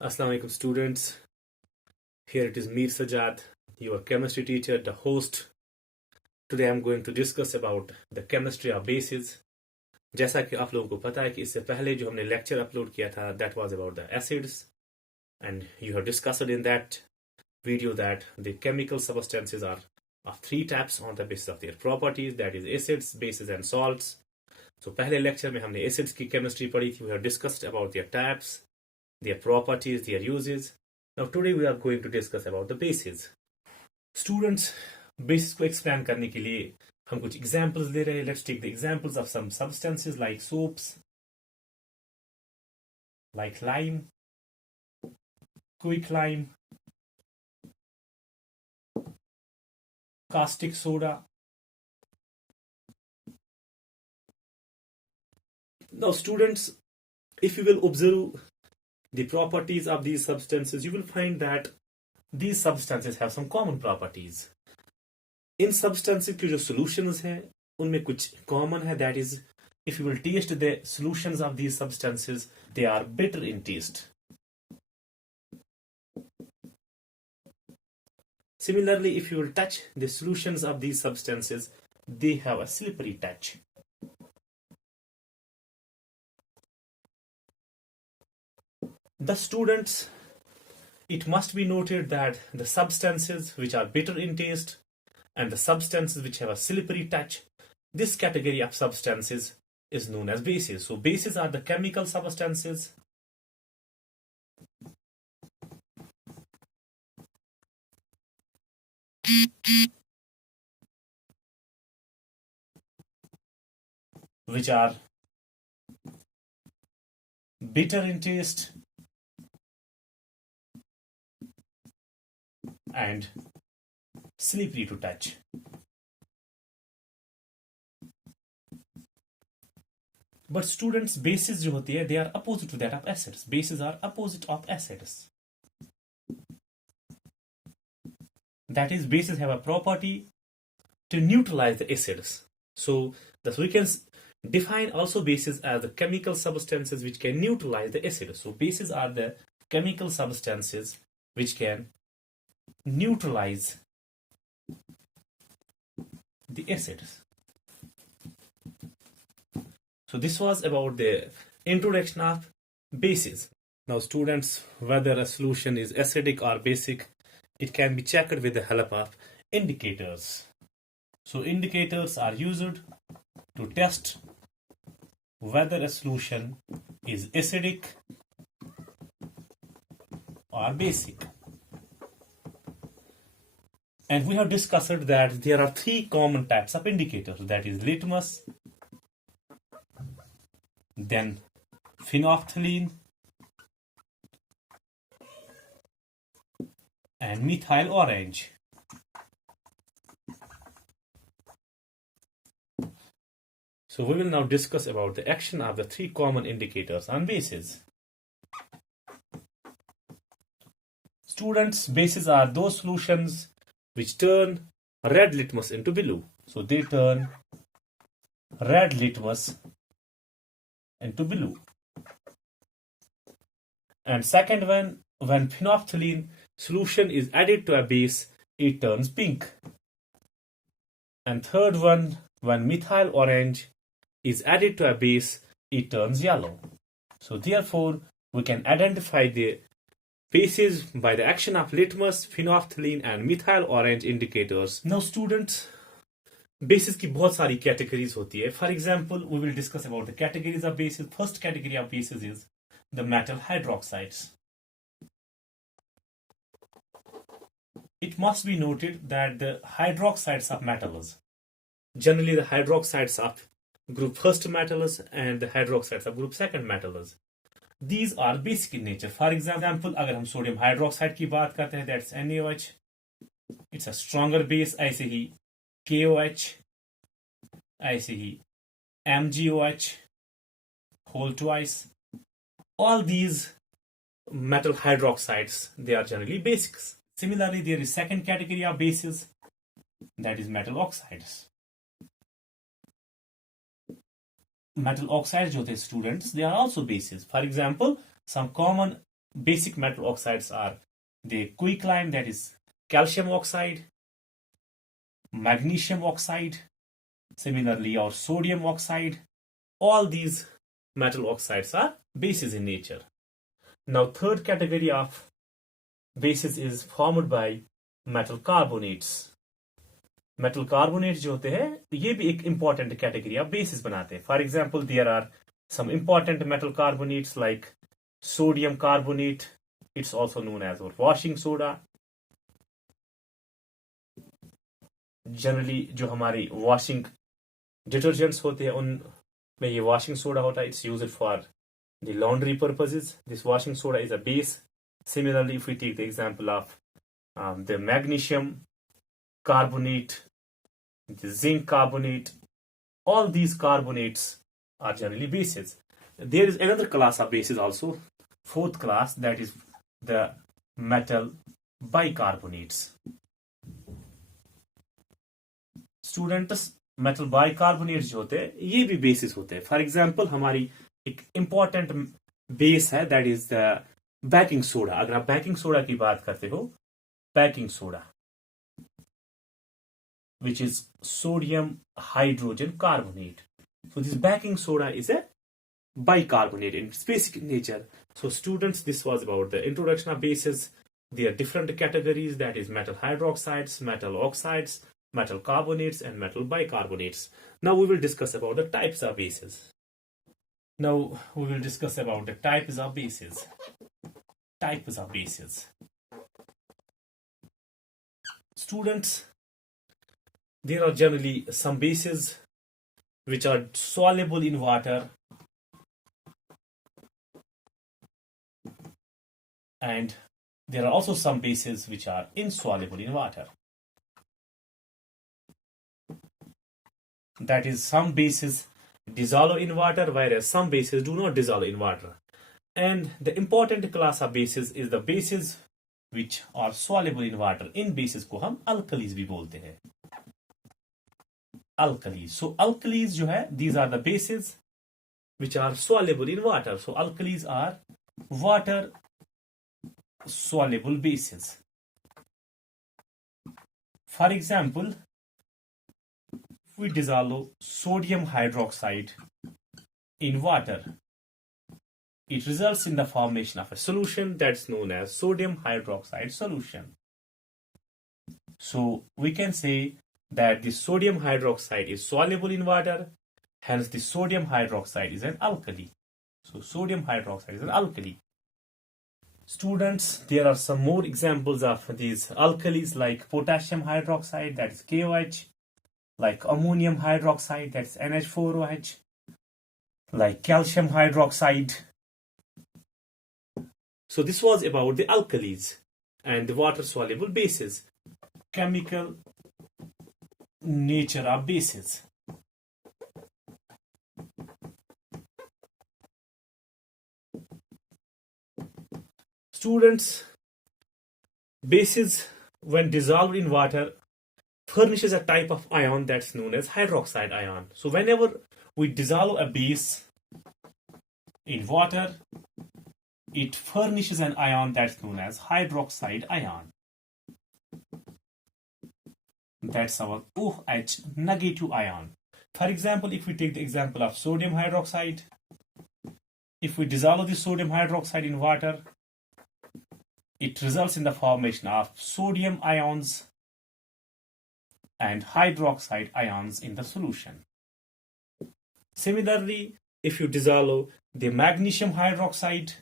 Assalamu alaikum students. Here it is Mir Sajad, your chemistry teacher, the host. Today I'm going to discuss about the chemistry of bases. जैसा कि आप लोगों को पता है कि इससे पहले जो हमने लेक्चर अपलोड किया था that was about the acids, and you have discussed in that video that the chemical substances are of three types on the basis of their properties, that is acids, bases and salts. So पहले lecture में हमने acids की chemistry पढ़ी थी. We have discussed about their types, their properties, their uses. Now today we are going to discuss about the bases. Students, bases को explain करने के लिए हम कुछ examples ले रहे हैं. Let's take the examples of some substances like soaps, like lime, quicklime, caustic soda. Now students, if you will observe the properties of these substances, you will find that these substances have some common properties. In substances की जो solutions हैं उनमें कुछ common है, that is, if you will taste the solutions of these substances, they are bitter in taste. Similarly, if you will touch the solutions of these substances, they have a slippery touch. The students, it must be noted that the substances which are bitter in taste and the substances which have a slippery touch, this category of substances is known as bases. So bases are the chemical substances which are bitter in taste and slippery to touch. But students, bases जो होती है, they are opposite to that of acids. Bases are opposite of acids. That is, bases have a property to neutralize the acids. So thus we can define also bases as the chemical substances which can neutralize the acids. So bases are the chemical substances which can neutralize the acids. So this was about the introduction of bases. Now students, whether a solution is acidic or basic, it can be checked with the help of indicators. So indicators are used to test whether a solution is acidic or basic. And we have discussed that there are three common types of indicators, that is litmus, then phenolphthalein, and methyl orange. So we will now discuss about the action of the three common indicators on bases. Students, bases are those solutions which turn red litmus into blue. So they turn red litmus into blue. And second one, when phenolphthalein solution is added to a base, it turns pink. And third one, when methyl orange is added to a base, it turns yellow. So therefore, we can identify the bases by the action of litmus, phenolphthalein and methyl orange indicators. Now students, bases की बहुत सारी categories होती है. For example, we will discuss about the categories of bases. First category of bases is the metal hydroxides. It must be noted that the hydroxides of metals, generally the hydroxides of group first metals and the hydroxides of group second metals, these are basic in nature. For example, अगर हम sodium hydroxide की बात करते हैं, that's NaOH, it's a stronger base. ऐसे ही KOH, ऐसे ही MgOH, whole twice. All these metal hydroxides, they are generally basics. Similarly, there is second category of bases, that is metal oxides. Metal oxides जो थे students, they are also bases. For example, some common basic metal oxides are the quicklime, that is calcium oxide, magnesium oxide, similarly or sodium oxide. All these metal oxides are bases in nature. Now third category of bases is formed by metal carbonates. Metal carbonates जो होते हैं ये भी एक important category of basis बनाते हैं. For example there are some important metal carbonates like sodium carbonate, it's also known as washing soda. Generally जो हमारी वॉशिंग डिटर्जेंट्स होते हैं उनमें ये वॉशिंग सोडा होता है. It's used for the laundry purposes. This washing soda is a base. Similarly, if we take the example of the magnesium carbonate, the zinc carbonate, all these carbonates are generally bases. There is another class of bases also, fourth class, that is the metal bicarbonates. Students, metal bicarbonates जो होते हैं ये भी bases होते हैं. For example, हमारी एक important base है, that is the baking soda. अगर आप बेकिंग सोडा की बात करते हो, baking soda which is sodium hydrogen carbonate. So this baking soda is a bicarbonate in its basic nature. So students, this was about the introduction of bases. There are different categories, that is metal hydroxides, metal oxides, metal carbonates and metal bicarbonates. Now we will discuss about the types of bases. Now we will discuss about the types of bases. Types of bases. Students, there are generally some bases which are soluble in water and there are also some bases which are insoluble in water. That is, some bases dissolve in water whereas some bases do not dissolve in water. And the important class of bases is the bases which are soluble in water. In bases को हम alkalis भी बोलते हैं. Alkalis. So alkalis जो है, these are the bases which are soluble in water. So alkalis are water soluble bases. For example, if we dissolve sodium hydroxide in water, it results in the formation of a solution that's known as sodium hydroxide solution. So we can say that the sodium hydroxide is soluble in water, hence the sodium hydroxide is an alkali. So sodium hydroxide is an alkali. Students, there are some more examples of these alkalis like potassium hydroxide, that is KOH, like ammonium hydroxide, that's NH4OH, like calcium hydroxide. So this was about the alkalis and the water soluble bases. Chemical nature of bases. Students, bases when dissolved in water furnishes a type of ion that's known as hydroxide ion. So whenever we dissolve a base in water, it furnishes an ion that's known as hydroxide ion. That's our OH negative ion. For example, if we take the example of sodium hydroxide, if we dissolve the sodium hydroxide in water, it results in the formation of sodium ions and hydroxide ions in the solution. Similarly, if you dissolve the magnesium hydroxide,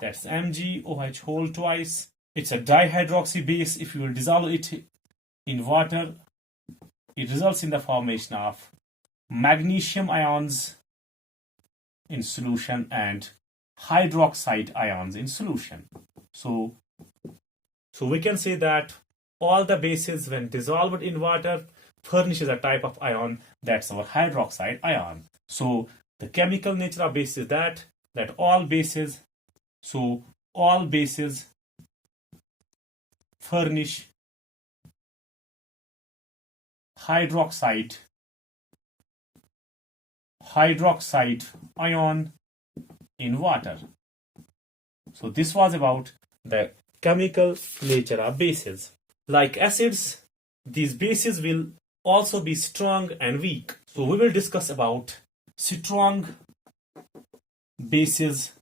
that's MgOH whole twice, it's a dihydroxy base. If you will dissolve it in water, it results in the formation of magnesium ions in solution and hydroxide ions in solution. So we can say that all the bases when dissolved in water furnishes a type of ion that's our hydroxide ion. So the chemical nature of base is that all bases furnish hydroxide ion in water. So this was about the chemical nature of bases. Like acids, these bases will also be strong and weak. So we will discuss about strong bases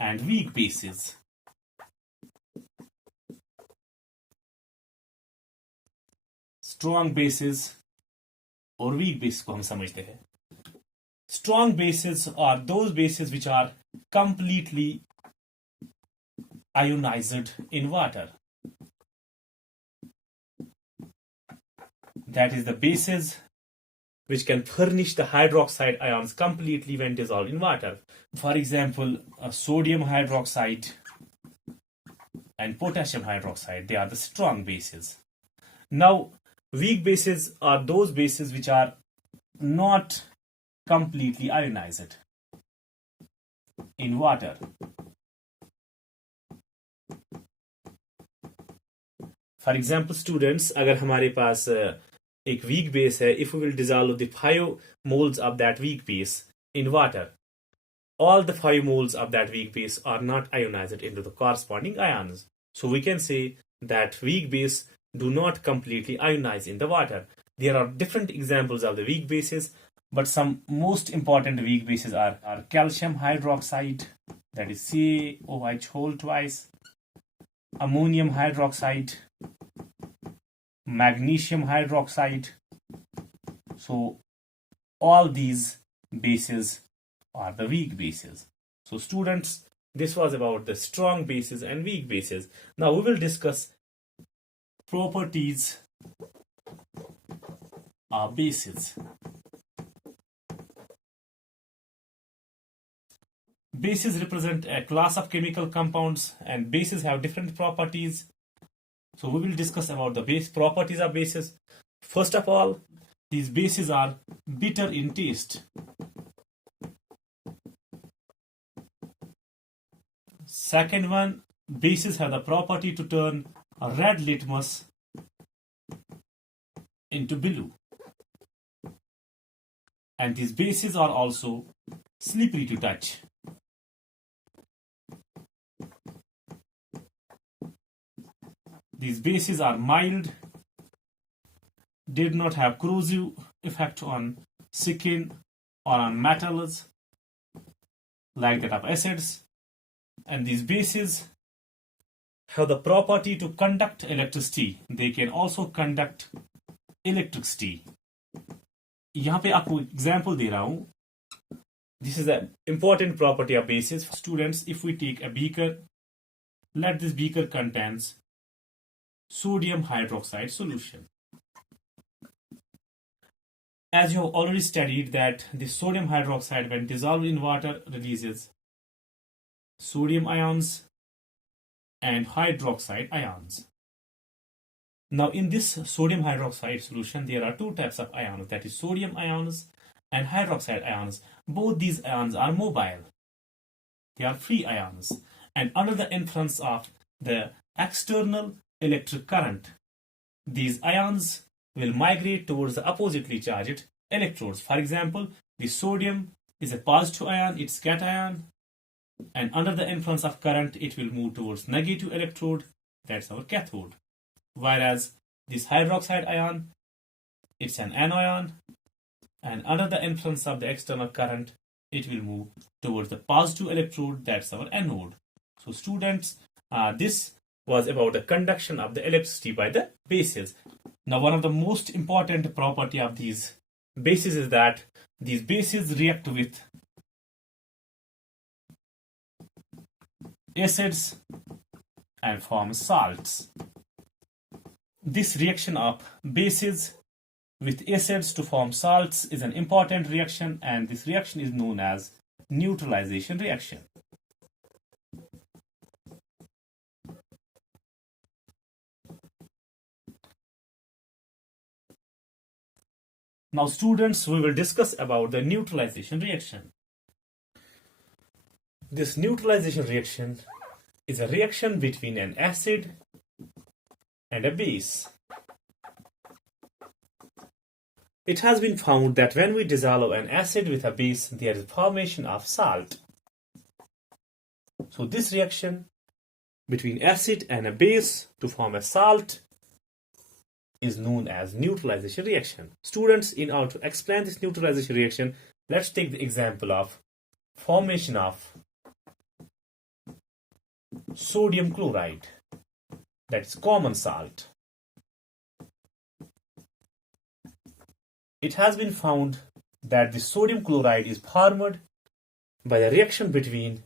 and weak bases. Strong bases और weak bases को हम समझते हैं. Strong bases are those bases which are completely ionized in water. That is the bases which can furnish the hydroxide ions completely when dissolved in water. For example, sodium hydroxide and potassium hydroxide, they are the strong bases. Now, weak bases are those bases which are not completely ionized in water. For example, students, अगर हमारे पास एक weak base है, if we will dissolve the 5 moles of that weak base in water, all the 5 moles of that weak base are not ionized into the corresponding ions. So we can say that weak base do not completely ionize in the water. There are different examples of the weak bases, but some most important weak bases are calcium hydroxide, that is CaOH whole twice, ammonium hydroxide, magnesium hydroxide. So all these bases are the weak bases. So students, this was about the strong bases and weak bases. Now we will discuss properties of bases. Bases represent a class of chemical compounds, and bases have different properties. So we will discuss about the base properties of bases. First of all, these bases are bitter in taste. Second one, bases have the property to turn a red litmus into blue. And these bases are also slippery to touch. These bases are mild, did not have corrosive effect on skin or on metals like that of acids. And these bases have the property to conduct electricity. They can also conduct electricity. यहाँ पे आपको example दे रहा हूँ. This is an important property of bases. Students, if we take a beaker, let this beaker contains sodium hydroxide solution. As you have already studied that the sodium hydroxide, when dissolved in water, releases sodium ions and hydroxide ions. Now in this sodium hydroxide solution, there are 2 types of ions, that is sodium ions and hydroxide ions. Both these ions are mobile. They are free ions. And under the influence of the external electric current, these ions will migrate towards the oppositely charged electrodes. For example, the sodium is a positive ion, it's cation, and under the influence of current, it will move towards negative electrode, that's our cathode. Whereas this hydroxide ion, it's an anion, and under the influence of the external current, it will move towards the positive electrode, that's our anode. So students, this was about the conduction of the electricity by the bases. Now one of the most important property of these bases is that these bases react with acids and form salts. This reaction of bases with acids to form salts is an important reaction, and this reaction is known as neutralization reaction. Now students, we will discuss about the neutralization reaction. This neutralization reaction is a reaction between an acid and a base. It has been found that when we dissolve an acid with a base, there is formation of salt. So this reaction between acid and a base to form a salt is known as neutralization reaction. Students, in order to explain this neutralization reaction, let's take the example of formation of sodium chloride, that's common salt. It has been found that the sodium chloride is formed by the reaction between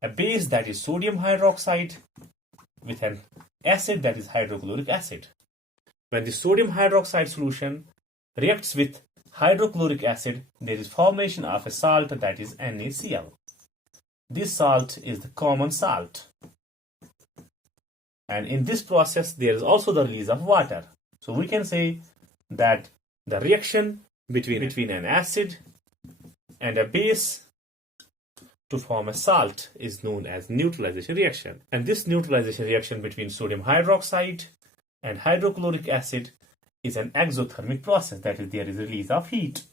a base, that is sodium hydroxide, with an acid, that is hydrochloric acid. When the sodium hydroxide solution reacts with hydrochloric acid, there is formation of a salt, that is NaCl. This salt is the common salt. And in this process, there is also the release of water. So we can say that the reaction between an acid and a base to form a salt is known as neutralization reaction. And this neutralization reaction between sodium hydroxide and hydrochloric acid is an exothermic process, that is, there is a release of heat.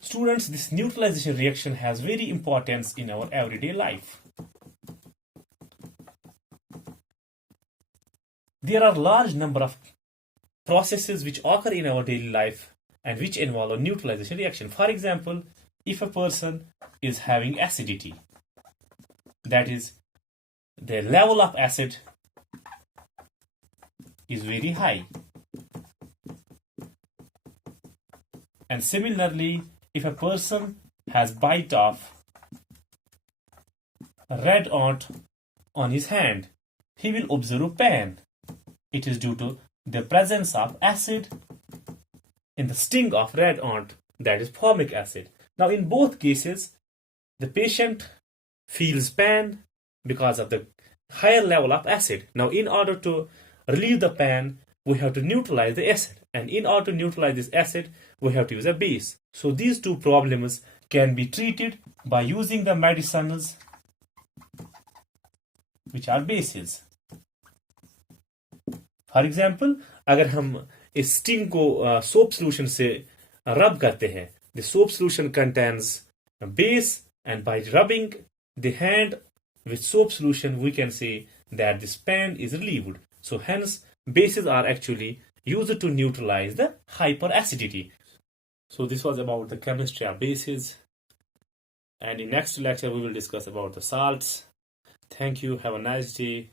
Students, this neutralization reaction has very importance in our everyday life. There are large number of processes which occur in our daily life and which involve a neutralization reaction. For example, if a person is having acidity, that is, the level of acid is very high. And similarly, if a person has bite of red ant on his hand, he will observe pain. It is due to the presence of acid in the sting of red ant, that is formic acid. Now, in both cases, the patient feels pain because of the higher level of acid. Now, in order to relieve the pain, we have to neutralize the acid. And in order to neutralize this acid, we have to use a base. So these two problems can be treated by using the medicines which are bases. For example, अगर हम इस sting को soap solution से रब करते हैं, the soap solution contains base, and bye rubbing the hand with soap solution, we can say that this pain is relieved. So hence, bases are actually used to neutralize the hyperacidity. So this was about the chemistry of bases, and in next lecture we will discuss about the salts. Thank you. Have a nice day.